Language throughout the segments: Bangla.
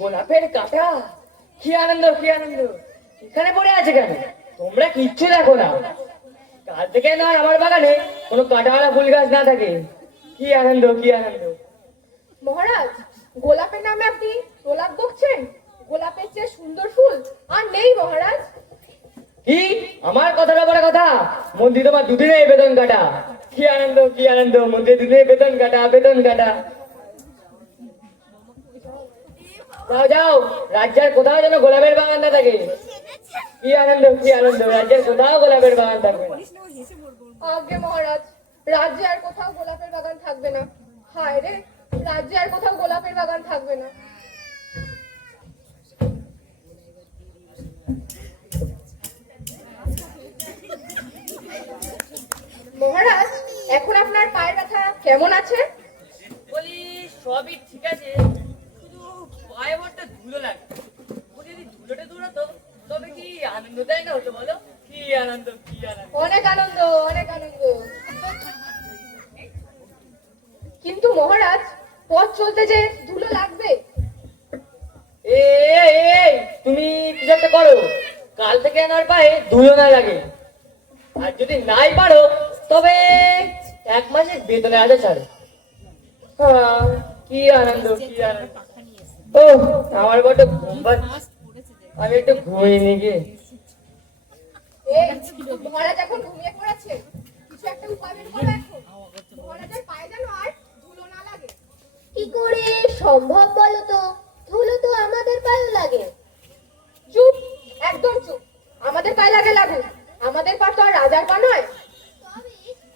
গোলাপের কাঁটা, কি আনন্দ কি আনন্দ। এখানে পড়ে আছে কেন? তোমরা কিচ্ছু দেখো না। কাল থেকে নয় আমার বাগানে কোনো কাঁটাওয়ালা ফুল গাছ না থাকে। কি আনন্দ কি আনন্দ। মহারাজ, গোলাপের নামে আপনি গোলাপ বকছেন? গোলাপের চেয়ে সুন্দর ফুল আর নেই মহারাজ। কি আমার কথাটা বড় কথা? মন্দির তোমার দুদিনে বেতন কাটা। কি আনন্দ কি আনন্দ, মন্দিরে দুদিনে বেতন কাটা বেতন কাটা। যাও যাও, রাজ্যের কোথাও যেন গোলাপের বাগান না থাকে। কি আনন্দ কি আনন্দ, রাজ্যের কোথাও গোলাপের বাগান থাকবে না। আজ্ঞে মহারাজ, রাজ্যে আর কোথাও গোলাপের বাগান থাকবে না। হায় রে, রাজ্যে আর কোথাও গোলাপের বাগান থাকবে না। মহারাজ, এখন আপনার পায়ের ব্যথা কেমন আছে? বলি সবই ঠিক আছে, শুধু পায়ে বড্ড ধুলো লাগে। যদি ধুলোটা দূরাতো তবে কি আনন্দটাই না হতো বলো? কি আনন্দ কি আনন্দ। অনেক আনন্দ অনেক আনন্দ। কিন্তু মহারাজ, পথ চলতে যে ধুলো লাগবে। এই তুমি কিছু একটা করো, কাল থেকে আমার পায়ে ধুলো না লাগে। আর যদি নাই পারো তবে 1 মাসের বেতনে আসা ছাড়ো। কি আনন্দ কি আনন্দ। ও আমার বড় ঘুম পাচ্ছে, আমি একটু ঘুমিয়ে নি গিয়ে। এই মহারাজ এখন ঘুমিয়ে পড়েছে, কিছু একটা উপায় বের করো এখন। মহারাজের পায়ে যেন আর ধুলো না লাগে। কি করে সম্ভব বলো তো? ধুলো তো আমাদের পায়েও লাগে। চুপ, একদম চুপ। আমাদের পায়ে লাগে লাগুক, আমাদের পা তো আর রাজার পা নয়। তবে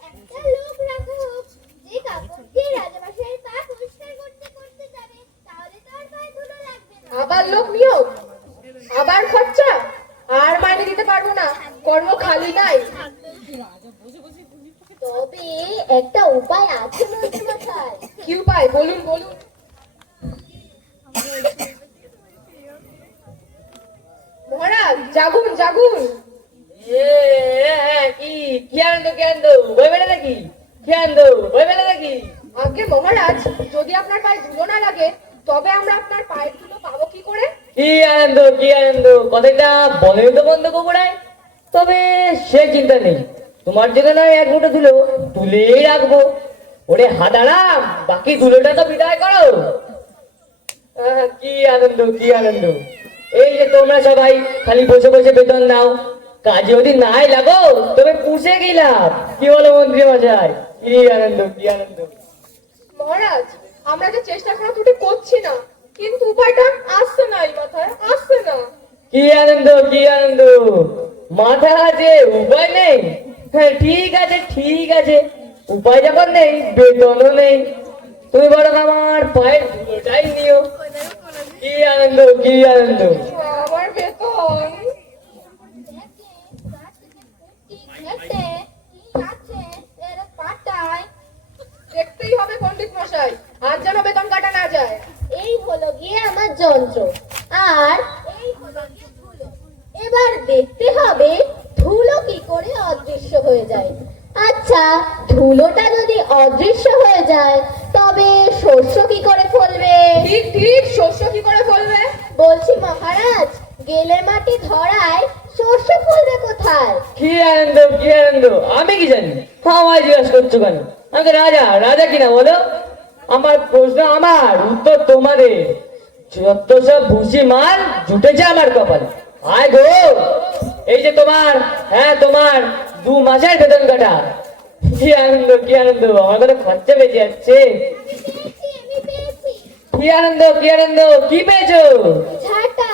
একটা লোক রাখা হোক, যে কাপড় দিয়ে রাজামশাইয়ের পা পরিষ্কার করতে করতে যাবে, তাহলে তো আর পায়ে ধুলো লাগবে না। আবার লোক নিয়োগ, আবার খরচা, আর মাইনে দিতে পারবো না, কর্ম খালি নাই। তবে একটা উপায় আছে মন্ত্রীমশাই। কি উপায় বলুন বলুন। মহারাজ জাগুন জাগুন। কি কি আনন্দ কি আনন্দ, বই বেড়ে নাকি? কি আনন্দ, বই বেড়ে নাকি? আগে মহারাজ, যদি আপনার পায়ে ধুলো না লাগে তবে আমরা আপনার পায়ের ধুলো পাবো কি করে? কি আনন্দ কি আনন্দ, কথাটা বলে তো বন্ধ কবুড়ায়। তবে সে চিন্তা নেই, তোমার জন্য না 1 মুঠো ধুলো তুলেই রাখবো। ওরে হাদারাম, বাকি ধুলোটা তো বিদায় করো। কি আনন্দ কি আনন্দ। এই যে তোমরা সবাই খালি বসে বসে বেতন নাও, কাজে যদি নাই লাগো তবে পুষে গেলাম। কি বলো মন্ত্রী মশাই? কি আনন্দ কি আনন্দ। মহারাজ, আমরা যে চেষ্টা করা ত্রুটি করছি না, কিন্তু উপায়টা আসছে না, এই মাথায় আসছে না। কি আনন্দ কি আনন্দ, মাথা আছে উপায় নেই। হ্যাঁ ঠিক আছে ঠিক আছে, উপায় যখন নেই বেতনও নেই। তুমি বরং আমার পায়ের ধুলোটাই নিও। কি আনন্দ কি আনন্দ। আমার বেতন। দেখতেই হবে পণ্ডিত মশাই, আজ যেন বেতন কাটা না যায়। এই হলো গিয়ে আমার যন্ত্র, আর এই হলো গিয়ে ধুলো। এবার দেখতে হবে ধুলো কি করে অদৃশ্য হয়ে যায়। আচ্ছা, ধুলোটা যদি অদৃশ্য হয়ে যায় তবে শস্য কি করে ফলবে? ঠিক ঠিক, শস্য কি করে ফলবে? বলছি মহারাজ, গেলে মাটি ধরায় শস্য ফলবে কোথায়? কি আনন্দ কি আনন্দ, আমি কি জানি? আমায় জিজ্ঞাসা করছো কেন? আমি তো রাজা, রাজা কিনা বলো? আমার প্রশ্ন আমার, উত্তর তোমাদের। যত সব ভুসি মাল জুটেছে আমার কপালে। আয় গো, এই যে তোমার, হ্যাঁ তোমার 2 মাসের বেতন কাটা। কি আনন্দ কি আনন্দ, আমার কথা খরচা বেঁচে যাচ্ছে। পেয়েছি, আমি পেয়েছি। কি আনন্দ কি আনন্দ, কি পেয়েছো? ঝাঁটা।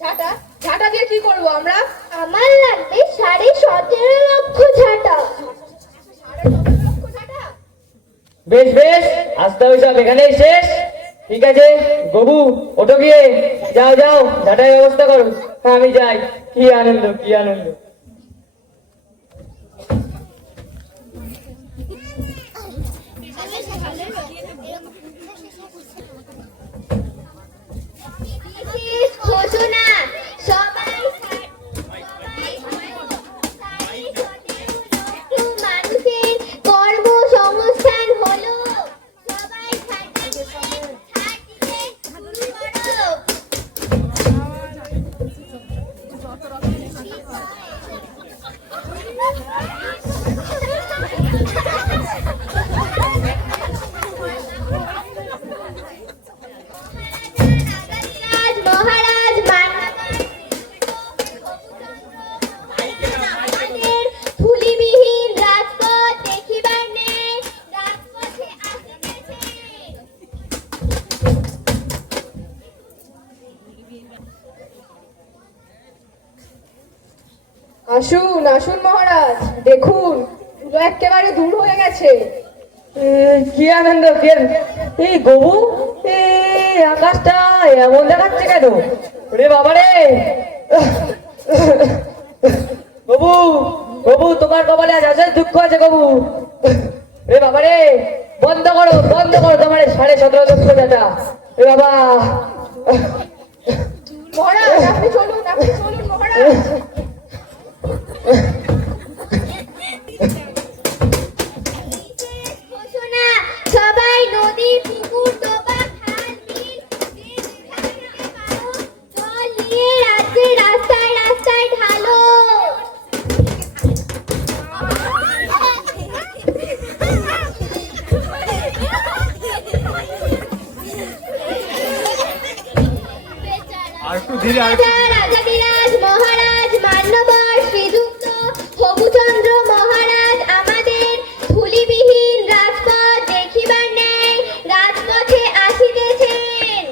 ঝাঁটা? ঝাঁটা দিয়ে কি করবো আমরা? আমার লাগবে 17.5 লক্ষ ঝাঁটা। 17.5 লক্ষ ঝাঁটা? বেশ বেশ, আস্তে সব এখানেই শেষ। ঠিক আছে গবু, ওটো গিয়ে যাও যাও ঝাঁটার ব্যবস্থা করো। আমি যাই। কি আনন্দ কি আনন্দ। ঘোষণা, সবাই মানুষের কর্মসংস্থান হলো। সবাই ছাড় দিতে শুরু করো। আসুন আসুন মহারাজ, দেখুন ধুলো একেবারে দূর হয়ে গেছে। কি আনন্দ, কি আনন্দ। এই গবু, এই আকাশটা এমন দেখাচ্ছে কেন? রে বাবা রে, গবু, গবু, তোমার কপালে আজ আসলে দুঃখ আছে গবু। রে বাবা রে, বন্ধ করো তোমার এই 17.5 লক্ষ টাকা। রে বাবা, মহারাজ আপনি চলুন মহারাজ। ঘোষণা, সবাই নদী, পুকুর, ডোবা, খাল, বিল, যে যেখান থেকে পারো, জল নিয়ে রাজ্যে রাস্তায় রাস্তায় ঢালো। রাজা, রাজাধিরাজ, মহারাজ, মান্যবর, শ্রীযুক্ত হবুচন্দ্র মহারাজ আমাদের ধূলিবিহীন রাজপথ দেখিবার ন্যায় রাজপথে আসিতেছেন।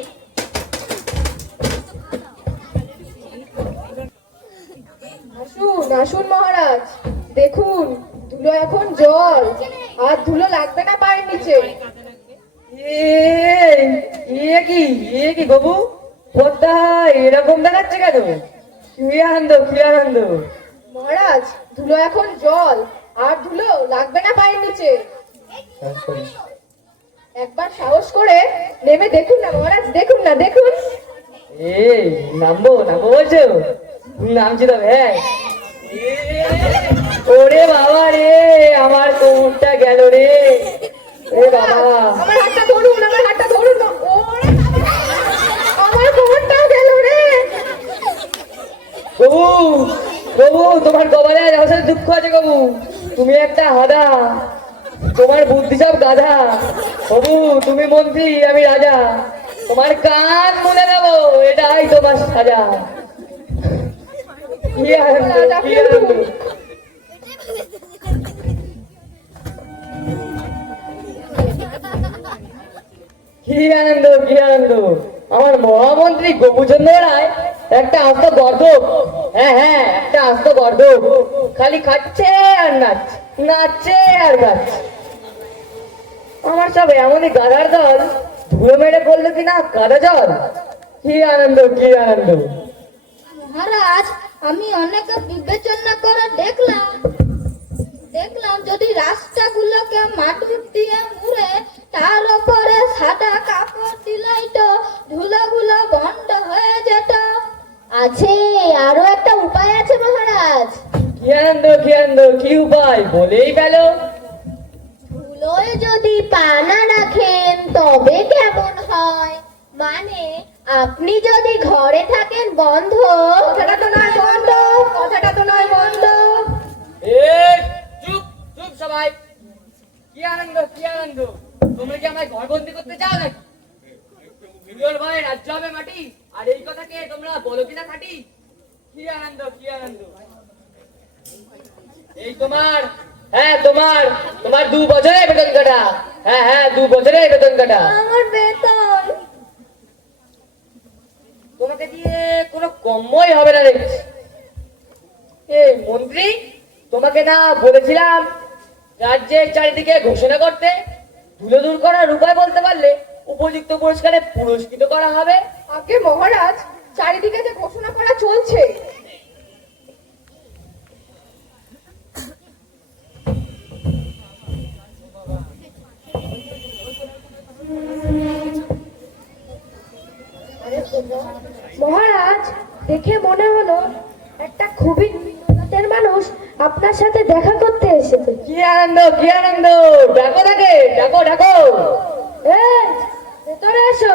আসুন আসুন মহারাজ, দেখুন ধুলো এখন জল, আর ধুলো লাগবে না পায়ের নিচে। এ কি গবু, পথটা এরকম দেখাচ্ছে কেন? কি আনন্দ, কি আনন্দ। মহারাজ ধুলো এখন জল, আর ধুলো লাগবে না পায়ের নিচে। একবার সাহস করে নেমে দেখুন না মহারাজ, দেখুন না, দেখুন। এই নামবো বলছো? নামছি তবে, হ্যাঁ। ওরে বাবা রে, আমার কোমরটা গেল রে। এ বাবা, আমার হাতটা ধরুন, আমার হাতটা ধরুন না। ওরে বাবা, আমার কোমরটাও গেল রে। গবু, গবু, তোমার কপালে আজ আসলে দুঃখ আছে গবু। তুমি একটা হাদা, তোমার বুদ্ধি সব গাধা। গবু, তুমি মন্ত্রী, আমি রাজা, তোমার কান মুলে দেবো, এটাই তোমার সাজা। কি আনন্দ, কি আনন্দ। কি আনন্দ, কি আনন্দ। আমার মহামন্ত্রী গোপুচন্দ্র রায় একটা আস্ত গর্দব, হ্যাঁ, একটা আস্ত গর্দব, খালি খাচ্ছে আর নাচছে আর গাচ্ছে। আমার সব এমনই গাধার দল, ধুলো মেরে করলো কিনা কাদা জল। কি আনন্দ, কি আনন্দ। মহারাজ, আমি অনেক বিবেচনা করে দেখলাম যদি রাস্তাগুলোকে মাটুর দিয়ে মুড়ে তার উপরে সাদা কাপড় দিলেই তো ধুলোগুলো বন্ধ হয়ে যেত। আছে, আরো একটা উপায় আছে মহারাজ। কি আনন্দ, কি আনন্দ, কি উপায় বলেই গেল। ধুলোয় যদি পা না রাখেন তবে কেমন হয়? মানে আপনি যদি ঘরে থাকেন বন্ধ, কথাটা তো নয় বন্ধ, কথাটা তো নয় বন্ধ। এই চুপ চুপ সবাই। কি আনন্দ, কি আনন্দ। তোমরা কি আমায় ঘরবন্দি করতে চাও নাকি? মিলিয়ন ভাই রাজ্য হবে মাটি, আর এই কথাকে তোমরা বলো কিনা খাটি। কি আনন্দ, কি আনন্দ। এই তোমার, হ্যাঁ তোমার 2 বছরের বেতন কাটা। হ্যাঁ 2 বছরের বেতন কাটা। আমার বেতন তোমাকে দিয়ে কোনো কম্মই হবে না দেখছি। এই মন্ত্রী, তোমাকে না বলেছিলাম রাজ্যের চারিদিকে ঘোষণা করতে? ধুলো দূর করার উপায় বলতে পারলে উপযুক্ত পুরস্কারে পুরস্কৃত করা হবে। আগে মহারাজ, চারিদিকে যে ঘোষণা করা চলছে, মহারাজ দেখে মনে হলো একটা খুবই নিম্নজাতের মানুষ আপনার সাথে দেখা করতে এসেছে। কি আনন্দ, কি আনন্দ। ডাকো তাকে, ডাকো ডাকো। এই, ভেতরে এসো।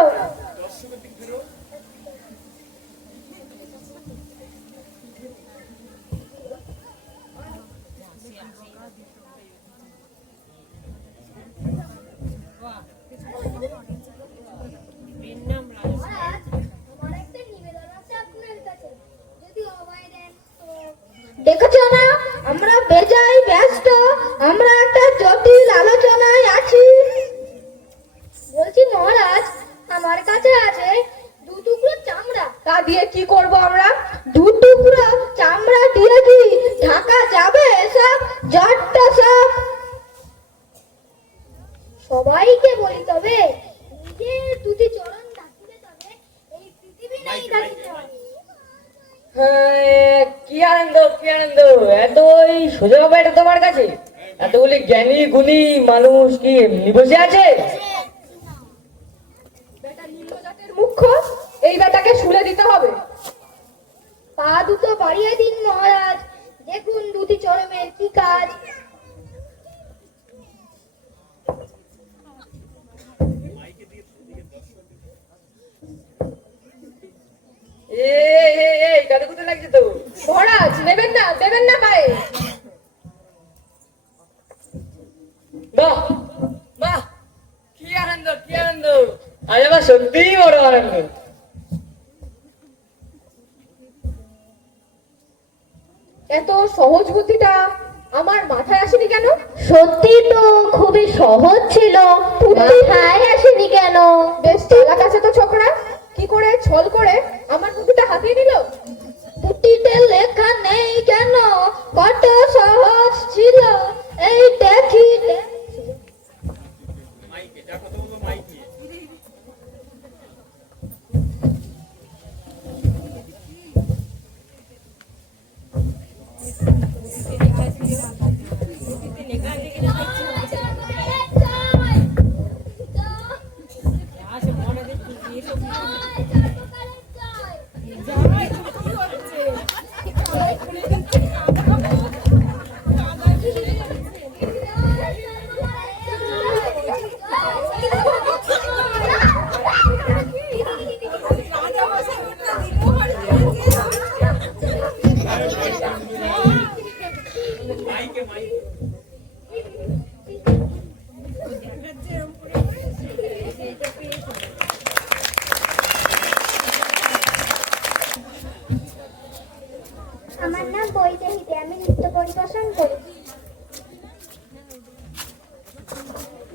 মহারাজ, আমার একটা নিবেদন আছে আপনার কাছে, যদি অভয় দেন তো। দেখেছো না, আমরা বেজায় ব্যস্ত, আমরা একটা জটিল আলোচনায় আছি। বলছি মহারাজ, আমার কাছে আছে 2 টুকরো চামড়া। তা দিয়ে কি করব আমরা? 2 টুকরো চামড়া দিয়ে কি এত ওই সোজা হবে এটা তোমার কাছে? এতগুলি জ্ঞানী গুণী মানুষ কি এমনি বসে আছে? বেটা নিম্ন জাতের মুখ্য, এই বেটাকে শুলে দিতে হবে। পা দুটো বাড়িয়ে দিন মহারাজ, দেখুন দুটি চরমের কি কাজ। এই কাদে কুদে লাগছে তো। মহারাজ নেবেন না, দেবেন না পায়ে। বাহ বাহ, কি আনন্দ কি আনন্দ, আজ আমার সত্যিই বড় আনন্দ। এত সহজ বুদ্ধিটা আমার মাথায় আসেনি কেন? সত্যি তো খুবই সহজ ছিল, মাথায় আসেনি কেন? বেশ চালাক আছে তো ছোকরা, কি করে ছল করে আমার বুদ্ধিটা হাতিয়ে নিল। পুঁথিতে লেখা নেই কেন, কত সহজ ছিল এই দেখি। আমার নাম বৈদেহীতে, আমি নৃত্য পরিবেশন করি।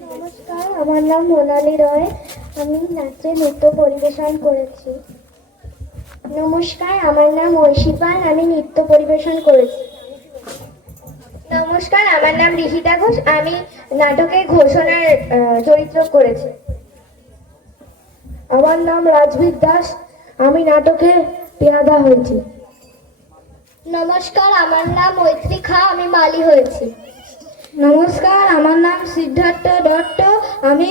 নমস্কার, আমার নাম মোনালি রয়, আমি নাচে নৃত্য পরিবেশন করেছি। নমস্কার, আমার নাম ঐশী পাল, আমি নৃত্য পরিবেশন করেছি। নমস্কার, আমার নাম ঋষিতা ঘোষ, আমি নাটকে ঘোষণার চরিত্র করেছি। আমার নাম রাজবীর দাস, আমি নাটকে পেয়াদা হয়েছি। নমস্কার, আমার নাম মৈত্রী খা, আমি মালি হয়েছি। নমস্কার, আমার নাম সিদ্ধার্থ দত্ত, আমি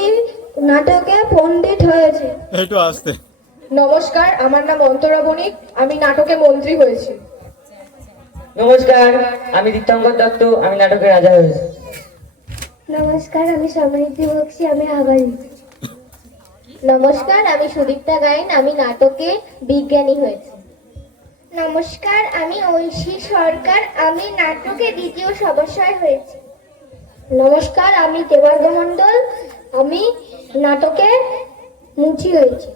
নাটকে পণ্ডিত হয়েছি। একটু আসতে। নমস্কার, আমার নাম অন্তরা বণিক, আমি নাটকে মন্ত্রী হয়েছি। নমস্কার, আমি তীর্থঙ্কর দত্ত, আমি নাটকের রাজা হয়েছি। নমস্কার, আমি সমৃদ্ধি বক্সি, আমি হাবালি। নমস্কার, আমি সুদীপ্তা গাইন, আমি নাটকে বিজ্ঞানী হয়েছি। নমস্কার, আমি ঐশী সরকার, আমি নাটকে দ্বিতীয় সদস্যায় হয়েছি। নমস্কার, আমি দেবার্গ মণ্ডল, আমি নাটকে মুচি হয়েছি।